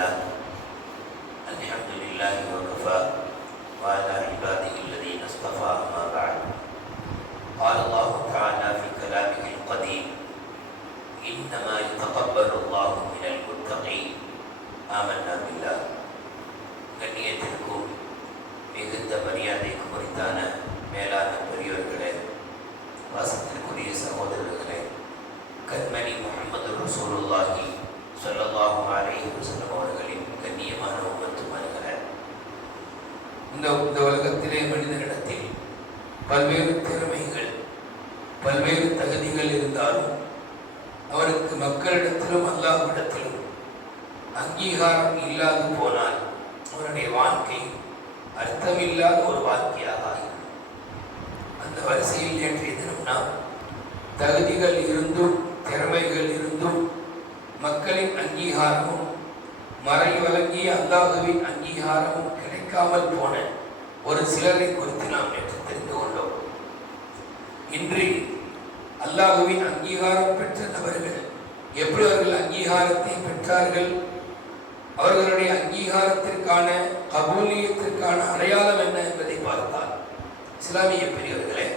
that பல்வேறு திறமைகள் பல்வேறு தகுதிகள் இருந்தாலும் அவருக்கு மக்களிடத்திலும் அல்லாஹ்விடத்திலும் அங்கீகாரம் இல்லாது போனால் அவருடைய வாழ்க்கை அர்த்தமில்லாத ஒரு வாழ்க்கையாக ஆகும் அந்த வரிசையில் நேற்றைய தினம் நாம் தகுதிகள் இருந்தும் திறமைகள் இருந்தும் மக்களின் அங்கீகாரமும் மறை வழங்கிய அல்லாஹுவின் அங்கீகாரமும் கிடைக்காமல் போன ஒரு சிலரை குறித்து நாம் நேற்று தெரிந்து கொண்டோம் இன்று அல்லாஹுவின் அங்கீகாரம் பெற்ற நபர்கள் எப்படி அவர்கள் அங்கீகாரத்தை பெற்றார்கள்? அவர்களுடைய அங்கீகாரத்திற்கான கபூலியத்திற்கான அடையாளம் என்ன என்பதை பார்த்தால் இஸ்லாமிய பெரியவர்களே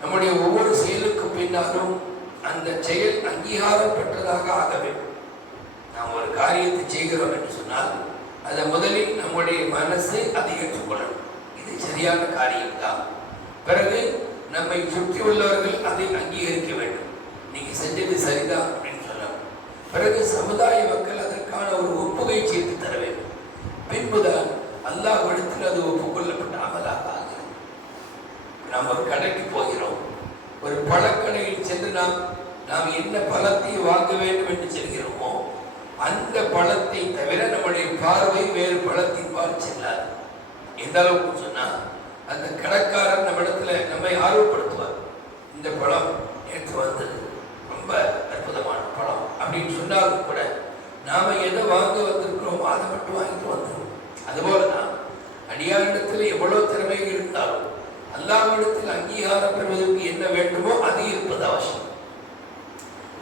நம்முடைய ஒவ்வொரு செயலுக்கு பின்னாலும் அந்த செயல் அங்கீகாரம் பெற்றதாக ஆக வேண்டும். நாம் ஒரு காரியத்தை செய்கிறோம் என்று சொன்னால் அதை முதலில் நம்முடைய மனசு அதை ஏற்றுக்கொள்ளணும் இது சரியான காரியம்தான். பிறகு நம்மை சுற்றி உள்ளவர்கள் அதை அங்கீகரிக்க வேண்டும். நீங்க செஞ்சது சரிதான் அப்படின்னு சொல்லலாம். பிறகு சமுதாய மக்கள் அதற்கான ஒரு ஒப்புகை சேர்த்து தர வேண்டும். பின்புதான் அல்லாஹ்விடத்தில் அது ஒப்புக்கொள்ளப்பட்ட அமலாக ஆகிறது. நாம் ஒரு கடைக்கு போகிறோம். ஒரு பழக்கடையில் சென்று நாம் நாம் என்ன பழத்தை வாங்க வேண்டும் என்று செல்கிறோமோ அந்த பழத்தை தவிர நம்முடைய பார்வை வேறு பழத்தின் பால் செல்லாது. எந்த அளவுக்கு அந்த கடைக்காரர் நம்ம இடத்துல நம்மை ஆர்வப்படுத்துவார். இந்த பழம் நேற்று வந்தது. ரொம்ப அற்புதமான பழம் அப்படின்னு சொன்னாலும் கூட நாம எதை வாங்க வந்திருக்கிறோமோ அதை மட்டும் வாங்கிட்டு வந்துடும் அதுபோல தான் அடியாரிடத்தில் எவ்வளவு திறமை இருந்தாலும் அல்லாவிடத்தில் அங்கீகாரம் பெறுவதற்கு என்ன வேண்டுமோ அது இருப்பது அவசியம்.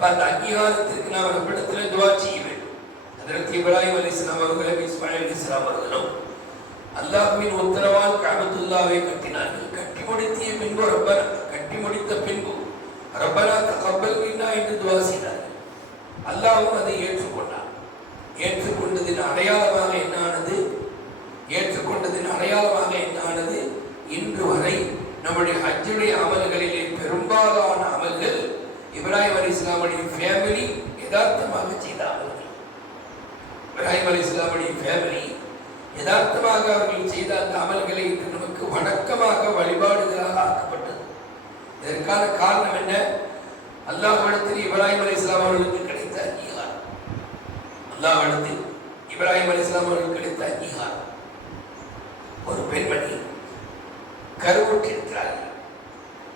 அந்த அங்கீகாரத்திற்கு நாம் நம்மிடத்தில் துவா செய்ய வேண்டும். அதற்கு இப்ராஹிம் அலி இஸ்லாம் அவர்களும் இஸ்மாயில் அலி இஸ்லாம் அவர்களும் அல்லாஹுவின் உத்தரவு காபத்துல்லாவை கட்டினார்கள். கட்டி முடித்திய பின்பு ரப்பனா கட்டி முடித்த பின்பு ரப்பனா தகப்பல் மின்னா என்று துவாசினார்கள் அல்லாவும் அதை ஏற்றுக்கொண்டார் ஏற்றுக்கொண்டதின் அடையாளமாக என்னானது? ஏற்றுக்கொண்டதின் அடையாளமாக என்னானது? இன்று வரை நம்முடைய ஹஜ்ஜுடைய அமல்களிலே பெரும்பாலான அமல்கள் இப்ராஹிம் அலி இஸ்லாமுடைய ஃபேமிலி யதார்த்தமாக செய்த அமல்கள். இப்ராஹிம் அலி இஸ்லாமுடைய ஃபேமிலி யதார்த்தமாக அவர்கள் செய்த அந்த அமல்களை இன்று நமக்கு வணக்கமாக வழிபாடுகளாக ஆக்கப்பட்டது. இதற்கான காரணம் என்ன? அல்லாஹ்விடத்தில் இப்ராஹிம் அலி இஸ்லாம் அவர்களுக்கு கிடைத்த அங்கீகாரம். அல்லாஹ்விடத்தில் இப்ராஹிம் அலி இஸ்லாம் அவர்களுக்கு கிடைத்த அங்கீகாரம். ஒரு பெண்மணி கருவுற்றிருக்கிறார்கள்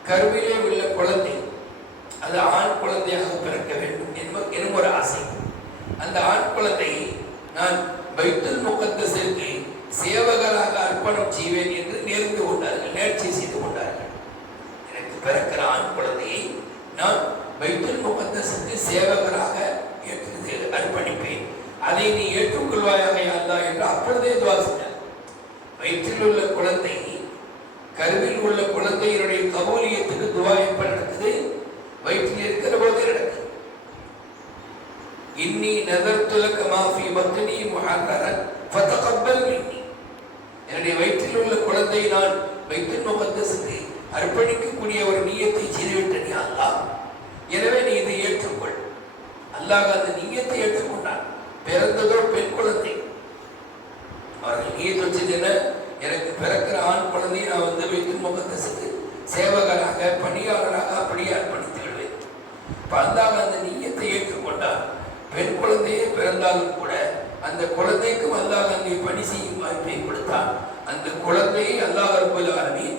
கருவிலே உள்ள குழந்தை அது ஆண் குழந்தையாக பிறக்க வேண்டும் என்ப எனும் ஒரு ஆசை. அந்த ஆண் குழந்தையை நான் பைத்துல் முகத்தசிற்கு சேவகராக அர்ப்பணம் செய்வேன் என்று நேர்ந்து கொண்டார்கள் நேர்ச்சி செய்து கொண்டார்கள். எனக்கு பிறக்கிற ஆண் குழந்தையை நான் வைத்தல் முகத்தசுக்கு சேவகராக அர்ப்பணிப்பேன். அதை நீ ஏற்றுக்கொள்வாயாக அல்லா என்று அப்பொழுதே துவா வயிற்றில் உள்ள குழந்தை கருவில் உள்ள குழந்தையினுடைய கபூலியத்துக்கு துவா எப்ப நடக்குது. வயிற்றில் இருக்கிற போதே நடக்குது. இன்னி நதர்த்துலக மாஃபி பத்னி முஹர்ரரன் ஃபதகப்பல் மின்னி என்னுடைய வயிற்றில் உள்ள குழந்தை நான் வைத்து முகத்தசுக்கு அர்ப்பணிக்கக்கூடிய ஒரு நீயத்தை செய்துவிட்ட நீ அல்லா. எனவே நீ இதை ஏற்றுக்கொள். அல்லாஹ் அந்த நீயத்தை ஏற்றுக்கொண்டான். பிறந்ததோ பெண் குழந்தை. அவர்கள் நீயத்தை வச்சது என்ன? எனக்கு பிறக்கிற ஆண் குழந்தையை நான் வந்து வைத்து முகத்தசுக்கு சேவகராக பணியாளராக அப்படியே அர்ப்பணித்து விடுவேன். இப்ப அந்த நீயத்தை ஏற்றுக்கொண்டார் பெண் குழந்தையே பிறந்தாலும் கூட அந்த குழந்தைக்கும் அல்லாஹ் அங்கே பணி செய்யும் வாய்ப்பை கொடுத்தான். அந்த குழந்தையை அல்லாஹ் ரப்பல் ஆலமீன்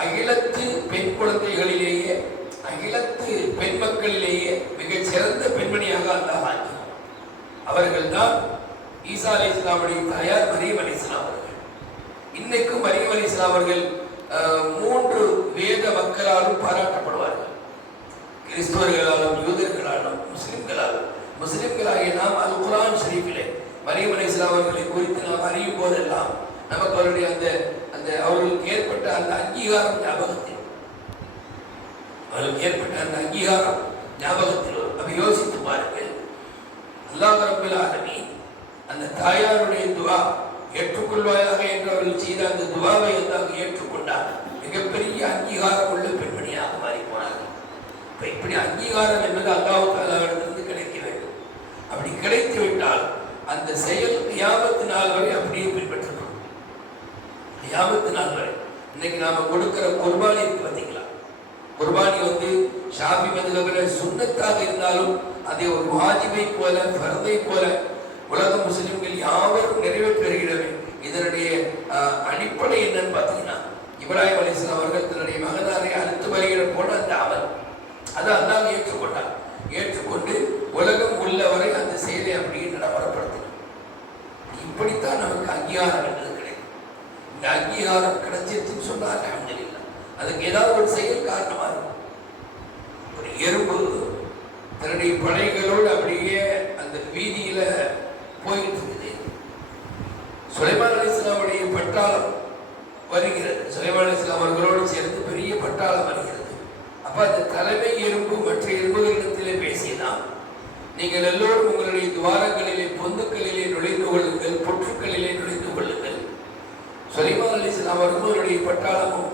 அகிலத்து பெண் குழந்தைகளிலேயே அகிலத்து பெண் மக்களிலேயே மிகச் சிறந்த பெண்மணியாக அல்லாஹ் ஆக்கினார் அவர்கள் தான் ஈசா அலி இஸ்லாமுடைய தாயார் மரியம் அலி இஸ்லாம் அவர்கள். இன்னைக்கும் மரியம் அலி இஸ்லாம் அவர்கள் மூன்று வேத மக்களாலும் பாராட்டப்படுவார்கள். கிறிஸ்தவர்களாலும் யூதர்களாலும் முஸ்லிம்களாலும். முஸ்லிம்களாகிய நாம் அல் குரான் ஷரீஃபிலே மரியம் அலி இஸ்லாம் அவர்களை குறித்து நாம் அறியும் போதெல்லாம் நமக்கு அவருடைய அந்த அந்த அவர்களுக்கு ஏற்பட்ட அந்த அங்கீகாரம் ஞாபகத்தில். அவர்களுக்கு ஏற்பட்ட அந்த அங்கீகாரம் ஞாபகத்தில் அப்படி யோசித்து பாருங்கள். அல்லாஹ் ரபுல் ஆலமி அந்த தாயாருடைய துவா ஏற்றுக்கொள்வாயாக என்று அவர்கள் செய்த அந்த துவாவை அல்லாஹ் ஏற்றுக்கொண்டார். மிகப்பெரிய அங்கீகாரம் உள்ள பெண்மணியாக மாறி போனார்கள் இப்போ இப்படி அங்கீகாரம் என்பது அல்லாஹ் தாலாவிடமிருந்து கிடைக்க வேண்டும். அப்படி கிடைத்து விட்டால் அந்த செயல் கியாமத்து நாள் வரை அப்படியே பின்பற்றப்படும் கியாமத்து நாள் வரை. இன்னைக்கு நாம கொடுக்கிற குர்பானி இருக்கு பார்த்தீங்களா குர்பானி வந்து ஷாபி மதுகபில் சுண்ணத்தாக இருந்தாலும் அதை ஒரு வாஜிபை போல பரதை போல உலக முஸ்லிம்கள் யாவரும் நிறைவேற்றி இதனுடைய ஆஹ், அடிப்படை என்னன்னு பார்த்தீங்கன்னா இப்ராஹிம் அலிஸ்லாம் அவர்கள் தன்னுடைய மகனாரை அறுத்து வருகிற போன அந்த அமல் அதை அல்லாஹ் ஏற்றுக்கொண்டார் ஏற்றுக்கொண்டு உலகம் உள்ளவரை அந்த செயலை அப்படியே நடைமுறைப்படுத்தினார் இப்படித்தான் நமக்கு அங்கீகாரம் என்பது கிடைக்கும் இந்த அங்கீகாரம் கிடைச்சிருச்சுன்னு சொன்னால் அல்ஹம்துலில்லாஹ் அதுக்கு ஏதாவது ஒரு செயல் காரணமா இருக்கும் ஒரு எறும்பு தன்னுடைய படைகளோடு அப்படியே அந்த வீதியில போயிட்டு இருக்குது சுலைமான் அலிஸ்லாமுடைய பட்டாளம் வருகிறது. சுலைமான் அலிஸ்லாம் அவர்களோடு சேர்ந்து பெரிய பட்டாளம் வருகிறது. அப்ப அந்த தலைமை எறும்பு மற்ற எறும்புகளிடத்திலே பேசினா நீங்கள் எல்லோரும் உங்களுடைய துவாரங்களிலே பொந்துக்களிலே நுழைந்து கொள்ளுங்கள் புற்றுக்களிலே நுழைந்து கொள்ளுங்கள். சுலைமான் அலிஸ்லாம் அவர்களுடைய பட்டாளமும்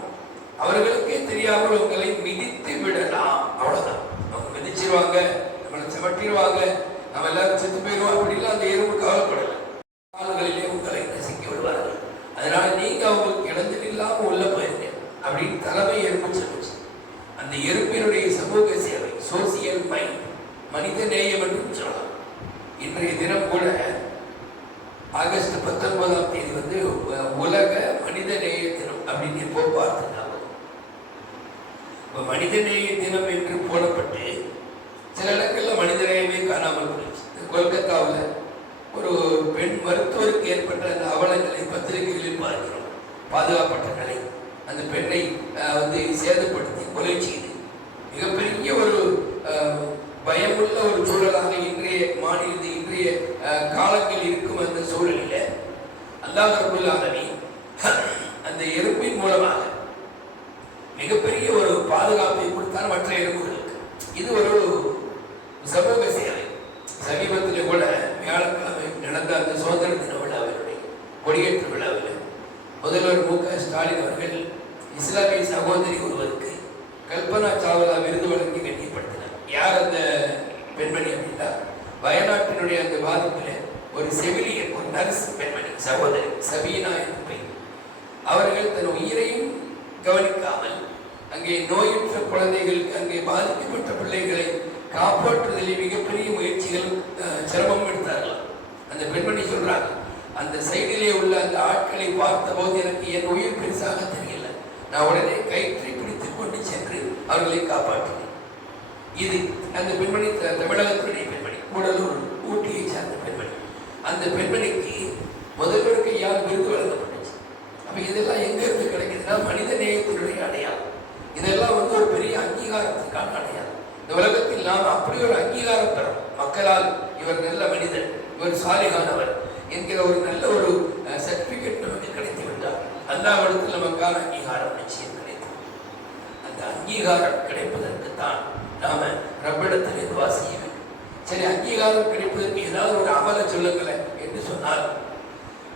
அவர்களுக்கே தெரியாமல் உங்களை மிதித்து விடலாம். அவ்வளவுதான். அவங்க மிதிச்சிருவாங்க நம்மளை செமட்டிடுவாங்க நம்ம எல்லாரும் செத்து போயிடுவோம் அப்படிலாம் அந்த எருவு கவலைப்படலை கால்களிலே உங்களை நசுக்கி விடுவார்கள். அதனால நீங்க அவங்களுக்கு இழந்து இல்லாம உள்ள போயிருங்க அப்படின்னு தலைமை எறும்பு சொல்லுச்சு. அந்த எறும்பினுடைய சமூக சேவை சோசியல் மைண்ட் மனித நேயம் என்று சொல்லலாம். இன்றைய தினம் கூட ஆகஸ்ட் பத்தொன்பதாம் தேதி வந்து உலக மனித நேய தினம் அப்படின்னு இப்போ பார்த்துருக்காங்க இப்போ மனித நேய தினம் என்று போடப்பட்டு சில இடங்களில் மனித காணாமல் போயிடுச்சு. கொல்கத்தாவில் ஒரு பெண் மருத்துவருக்கு ஏற்பட்ட அந்த அவலங்களை பத்திரிகைகளில் பார்க்கிறோம். பாதுகாப்பட்ட நிலை. அந்த பெண்ணை வந்து சேதப்படுத்தி கொலை செய்து. மிகப்பெரிய ஒரு பயமுள்ள ஒரு சூழலாக இன்றைய மாநிலத்தில் இன்றைய காலத்தில் இருக்கும் அந்த சூழலில் அல்லாஹ் ரபுல் ஆலமீன் அந்த எறும்பின் மூலமாக மிகப்பெரிய ஒரு பாதுகாப்பை கொடுத்தார் மற்ற எறும்புகளுக்கு இது ஒரு சமூக சேவை சமீபத்தில் கூட வியாழக்கிழமை நடந்த அந்த சுதந்திர தின விழாவினுடைய கொடியேற்று விழாவில் முதல்வர் மு க ஸ்டாலின் அவர்கள் இஸ்லாமிய சகோதரி ஒருவருக்கு கல்பனா சாவ்லா விருது வழங்கி கண்ணியப்படுத்தினார் யார் அந்த பெண்மணி அப்படின்னா வயநாட்டினுடைய அந்த பாதிப்பில் ஒரு செவிலியர் ஒரு நர்ஸ் பெண்மணி சகோதரி சபீனா என்ற பெண் அவர்கள் தன் உயிரையும் கவனிக்காமல் அங்கே நோயுற்ற குழந்தைகளுக்கு அங்கே பாதிக்கப்பட்ட பிள்ளைகளை காப்பாற்றுதலில் மிகப்பெரிய முயற்சிகள் சிரமம் எடுத்தார்களாம் அந்த பெண்மணி சொல்றாங்க அந்த சைடிலே உள்ள அந்த ஆட்களை பார்த்தபோது எனக்கு என் உயிர் பெருசாக தெரியல. நான் உடனே கயிற்றை பிடித்துக் கொண்டு சென்று அவர்களை காப்பாற்றினேன். இது அந்த பெண்மணி த- தமிழகத்தினுடைய பெண்மணி கூடலூர் ஊட்டியை சார்ந்த பெண்மணி. அந்த பெண்மணிக்கு முதல்வருக்கு யார் விருது வழங்கப்பட்டுச்சு அப்ப இதெல்லாம் எங்க இருந்து கிடைக்குதுன்னா மனித நேயத்தினுடைய அடையாளம் இதெல்லாம் வந்து ஒரு பெரிய அங்கீகாரத்துக்கான அடையாளம் இந்த உலகத்தில் நாம் அப்படி ஒரு அங்கீகாரம் பெறோம் மக்களால் இவர் நல்ல மனிதன் இவர் சாலிகானவர் என்கிற ஒரு நல்ல ஒரு சர்டிபிகேட் நமக்கு கிடைத்து விட்டார் அல்லாவிடத்தில் நமக்கான அங்கீகாரம் நிச்சயம் கிடைத்தது அந்த அங்கீகாரம் கிடைப்பதற்கு தான் நாம ரப்பிடத்தில் துவா செய்ய வேண்டும். சரி அங்கீகாரம் கிடைப்பதற்கு ஏதாவது ஒரு அமல சொல்லுங்களேன் என்று சொன்னால்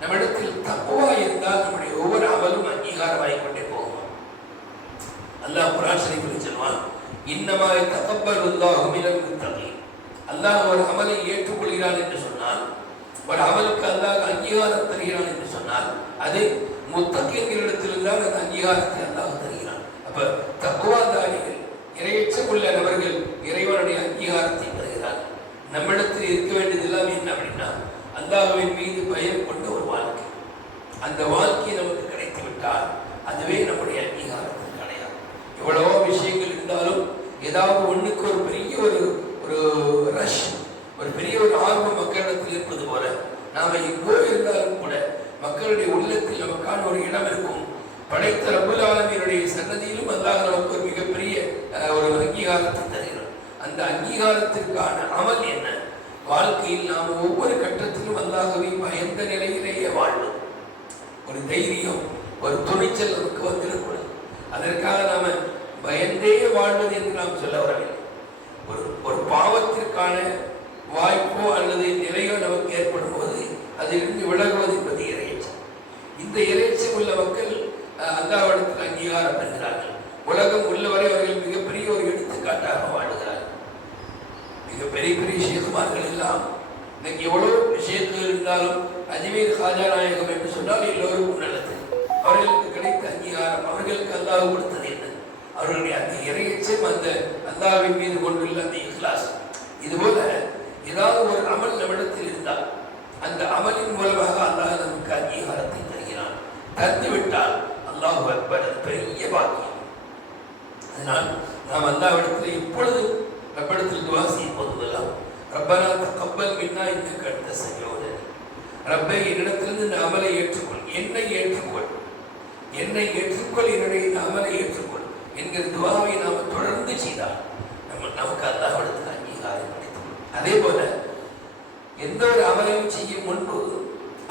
நம்மிடத்தில் தப்புவா இருந்தால் நம்முடைய ஒவ்வொரு அமலும் அங்கீகாரம் கொண்டே போகும். அல்லாஹ் குரான் ஷரீஃபில் சொல்வான் இன்னமா தகப்பல் அல்லாஹு மினல் அல்லாஹ் ஒரு அமலை ஏற்றுக்கொள்கிறான் என்று சொன்னால் ஒரு அமலுக்கு அல்லாஹ் அங்கீகாரம் தருகிறான் என்று சொன்னால் அது முத்தகீன்களிடத்திலிருந்து தான் அந்த அங்கீகாரத்தை அல்லாஹ் தருகிறான். அப்ப தக்குவாதாரிகள் இரையச்சம் உள்ள நபர்கள் இறைவனுடைய அங்கீகாரத்தை பெறுகிறார். நம்மிடத்தில் இருக்க வேண்டியதெல்லாம் என்ன அப்படின்னா அல்லாஹுவின் மீது பயம் கொண்ட ஒரு வாழ்க்கை. அந்த வாழ்க்கை நமக்கு கிடைத்து விட்டால் அதுவே நம்முடைய அங்கீகாரத்திற்கு கிடையாது எவ்வளவோ விஷயங்கள் இருந்தாலும் ஏதாவது ஒண்ணுக்கு ஒரு பெரிய ஒரு ஒரு ரஷ் ஒரு பெரிய ஒரு ஆர்வம் மக்களிடத்தில் இருப்பது போல நாம எங்கோ இருந்தாலும் மக்களுடைய உள்ளத்தில் நமக்கான ஒரு இடம் இருக்கும். படைத்த ரபுல் ஆலமீனுடைய சன்னதியிலும் அல்லாஹ் நமக்கு ஒரு மிகப்பெரிய ஒரு அங்கீகாரத்தை தருகிறார். அந்த அங்கீகாரத்திற்கான அமல் என்ன? வாழ்க்கையில் நாம் ஒவ்வொரு கட்டத்திலும் அல்லாஹவை தைரியம் ஒரு துணிச்சல் நமக்கு வந்துடக்கூடாது அதற்காக நாம பயந்தே வாழ்வது என்று நாம் சொல்ல வரவில்லை. ஒரு ஒரு பாவத்திற்கான வாய்ப்போ அல்லது நிலையோ நமக்கு ஏற்படும் போது அதிலிருந்து விலகுவது என்பது இந்த இறைச்சம் உள்ள மக்கள் அஹ், அங்கீகாரம் பெறுகிறார்கள். உலகம் உள்ளவரை அவர்கள் மிகப்பெரிய ஒரு எடுத்துக்காட்டாக வாழுகிறார்கள். மிக பெரிய பெரிய ஷேகுமார்கள் எல்லாம் இன்னைக்கு எவ்வளவு விஷயங்கள் இருந்தாலும் அஜ்மீர் ஹாஜா நாயகம் என்று சொன்னால் எல்லோருக்கும் நல்லது. அவர்களுக்கு கிடைத்த அங்கீகாரம் அவர்களுக்கு அல்லாஹ் கொடுத்தது என்ன? அவர்களுடைய அந்த இறையச்சம் அந்த அல்லாவின் மீது கொண்டுள்ள அந்த இஹ்லாஸ். இதுபோல ஏதாவது ஒரு அமல் நம்மிடத்தில் இருந்தால் அந்த அமலின் மூலமாக அல்லாஹ் தருகிறான் தந்து விட்டால் அல்லாஹ் அக்பர் அது பெரிய பாக்கியம். அதனால் நாம் அல்லாவிடத்தில் இப்பொழுது ரப்பிடத்தில் துவா செய்யும் போதுமெல்லாம் ரப்பனா கப்பல் மின்னா இந்த அடுத்த செய்யோது ரப்பை என்னிடத்திலிருந்து இந்த அமலை ஏற்றுக்கொள். என்னை ஏற்றுக்கொள். என்னை ஏற்றுக்கொள் என்னுடைய இந்த அமலை ஏற்றுக்கொள் என்கிற துவாவை நாம் தொடர்ந்து செய்தால் நம்ம நமக்கு அல்லாஹ்விடத்தில் அங்கீகாரம் கிடைக்கும் அதே போல எந்த ஒரு அமலையும் செய்யும் முன்பு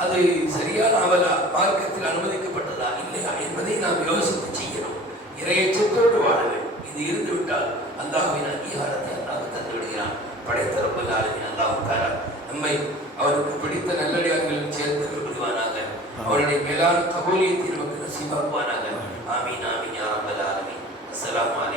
அது சரியான அமலா மார்க்கத்தில் அனுமதிக்கப்பட்டதா இல்லையா என்பதை நாம் யோசித்து செய்யணும் இறையச்சத்தோடு வாழ வேண்டும் இது இருந்து விட்டால் அல்லாஹ்வின் அங்கீகாரத்தை அல்லாஹ் தந்து விடுகிறான். படைத்த ரப்பல் ஆலமீன் அல்லாஹ் தாரா நம்மை அவருக்கு பிடித்த நல்லடியார்களில் சேர்த்து விடுவானாக. அவருடைய மேலான கபூலியத்தை நமக்கு நசீபாக்குவானாக. ஆமீன் ஆமீன் யா ரப்பல் ஆலமீன். அலைக்கும்